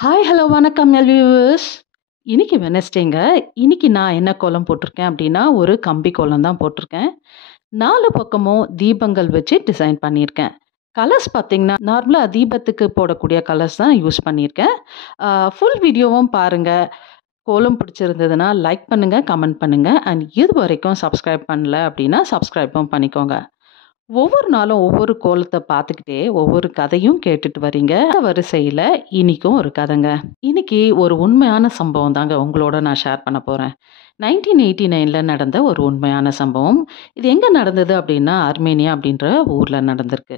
Hi, hello, வணக்கம் viewers. இன்னைக்கு வெட்னஸ்டேங்க. இன்னைக்கு நான் என்ன கோலம் போட்டிருக்கேன் அப்படின்னா, ஒரு கம்பி கோலம் தான் போட்டிருக்கேன். 4 பக்கமும் தீபங்கள் வச்சு டிசைன் பண்ணியிருக்கேன். கலர்ஸ் பார்த்தீங்கன்னா, நார்மலா தீபத்துக்கு போடக்கூடிய கலர்ஸ் தான் யூஸ் பண்ணியிருக்கேன். ஃபுல் வீடியோவும் பாருங்க. கோலம் பிடிச்சிருந்ததுன்னா லைக் பண்ணுங்க, கமெண்ட் பண்ணுங்க. அண்ட் இதுவரைக்கும் சப்ஸ்கிரைப் பண்ணல அப்படின்னா சப்ஸ்கிரைபும் பண்ணிக்கோங்க. ஒவ்வொரு நாளும் ஒவ்வொரு கோலத்த பார்த்துக்கிட்டே, ஒவ்வொரு கதையும் கேட்டுட்டு வரீங்க. அந்த வரிசையில இன்னைக்கும் ஒரு கதைங்க. இன்னைக்கு ஒரு உண்மையான சம்பவம் தாங்க உங்களோட நான் ஷேர் பண்ண போறேன். 1989ல நடந்த ஒரு உண்மையான சம்பவம். இது எங்க நடந்தது அப்படின்னா, அர்மேனியா அப்படின்ற ஊர்ல நடந்திருக்கு.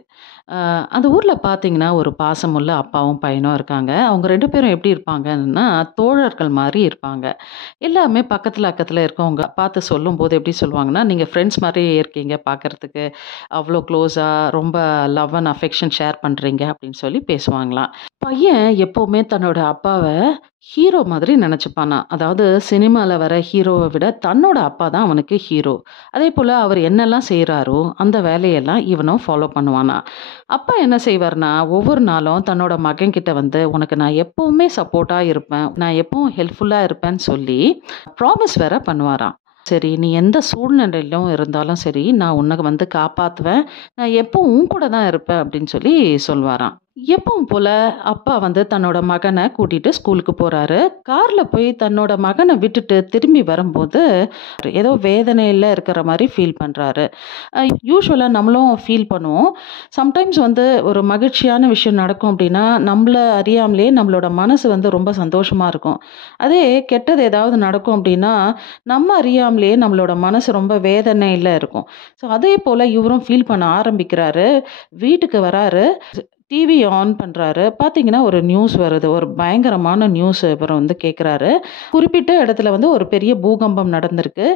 அந்த ஊர்ல பார்த்தீங்கன்னா, ஒரு பாசமுள்ள அப்பாவும் பையனும் இருக்காங்க. அவங்க 2 பேரும் எப்படி இருப்பாங்கன்னா, தோழர்கள் மாரி இருப்பாங்க. எல்லாமே பக்கத்துல அக்கத்துல இருக்கவங்க பார்த்து சொல்லும்போது எப்படி சொல்லுவாங்கன்னா, "நீங்க ஃப்ரெண்ட்ஸ் மாரியே இருக்கீங்க பார்க்கறதுக்கு. அவ்ளோ க்ளோஸா ரொம்ப லவ் அண்ட் அஃபெக்ஷன் ஷேர் பண்றீங்க" அப்படின்னு சொல்லி பேசுவாங்களாம். பையன் எப்பவுமே தன்னோட அப்பாவ ஹீரோ மாதிரி நெனச்சுப்பானாம். அதாவது சினிமால வர ஹீரோவ விட தன்னோட அப்பா தான் அவனுக்கு ஹீரோ. அதேபோல அவர் என்னெல்லாம் செய்றாரோ, அந்த வேலையெல்லாம் இவனும் ஃபாலோ பண்ணுவானாம். அப்பா என்ன செய்வார்னா, ஒவ்வொரு நாளும் தன்னோட மகன்கிட்ட வந்து, "உனக்கு நான் எப்பவுமே சப்போர்ட்டா இருப்பேன். நான் எப்பவும் ஹெல்ப்ஃபுல்லா இருப்பேன்னு" சொல்லி ப்ராமிஸ் வேற பண்ணுவாராம். சரி, "நீ எந்த சூழ்நிலையிலும் இருந்தாலும் சரி, நான் உன்ன வந்து காப்பாத்துவேன். நான் எப்பவும் உன் கூட தான் இருப்பேன்" அப்படின்னு சொல்லி சொல்வாராம். எப்பவும் போல அப்பா வந்து தன்னோட மகன கூட்டிட்டு ஸ்கூலுக்கு போறாரு. கார்ல போய் தன்னோட மகன விட்டுட்டு திரும்பி வரும்போது, ஏதோ வேதனையில இருக்கிற மாரி ஃபீல் பண்றாரு. யூசுவலா நம்மளும் ஃபீல் பண்ணுவோம். சம்டைம்ஸ் வந்து ஒரு மகிழ்ச்சியான விஷயம் நடக்கும் அப்படின்னா, நம்மள அறியாமலே நம்மளோட மனசு வந்து ரொம்ப சந்தோஷமா இருக்கும். அதே கெட்டது ஏதாவது நடக்கும் அப்படின்னா, நம்ம அறியாமலே நம்மளோட மனசு ரொம்ப வேதனையில இருக்கும். ஸோ அதே போல இவரும் ஃபீல் பண்ண ஆரம்பிக்கிறாரு. வீட்டுக்கு வராரு. டிவி ஆன் பண்றாரு. பார்த்தீங்கன்னா, ஒரு நியூஸ் வருது. ஒரு பயங்கரமான நியூஸ் இவரு வந்து கேட்குறாரு. குறிப்பிட்ட இடத்துல வந்து ஒரு பெரிய பூகம்பம் நடந்திருக்கு.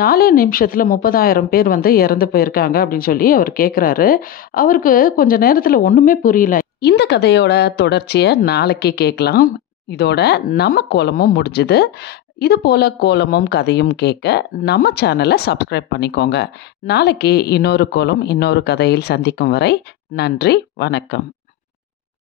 4 நிமிஷத்துல 30,000 பேர் வந்து இறந்து போயிருக்காங்க அப்படின்னு சொல்லி அவர் கேட்குறாரு. அவருக்கு கொஞ்ச நேரத்துல ஒண்ணுமே புரியல. இந்த கதையோட தொடர்ச்சிய நாளைக்கு கேட்கலாம். இதோட நம்ம கோலமும் முடிஞ்சுது. இது போல கோலமும் கதையும் கேட்க நம்ம சேனலை சப்ஸ்கிரைப் பண்ணிக்கோங்க. நாளைக்கு இன்னொரு கோலம், இன்னொரு கதையில் சந்திக்கும் வரை நன்றி, வணக்கம்.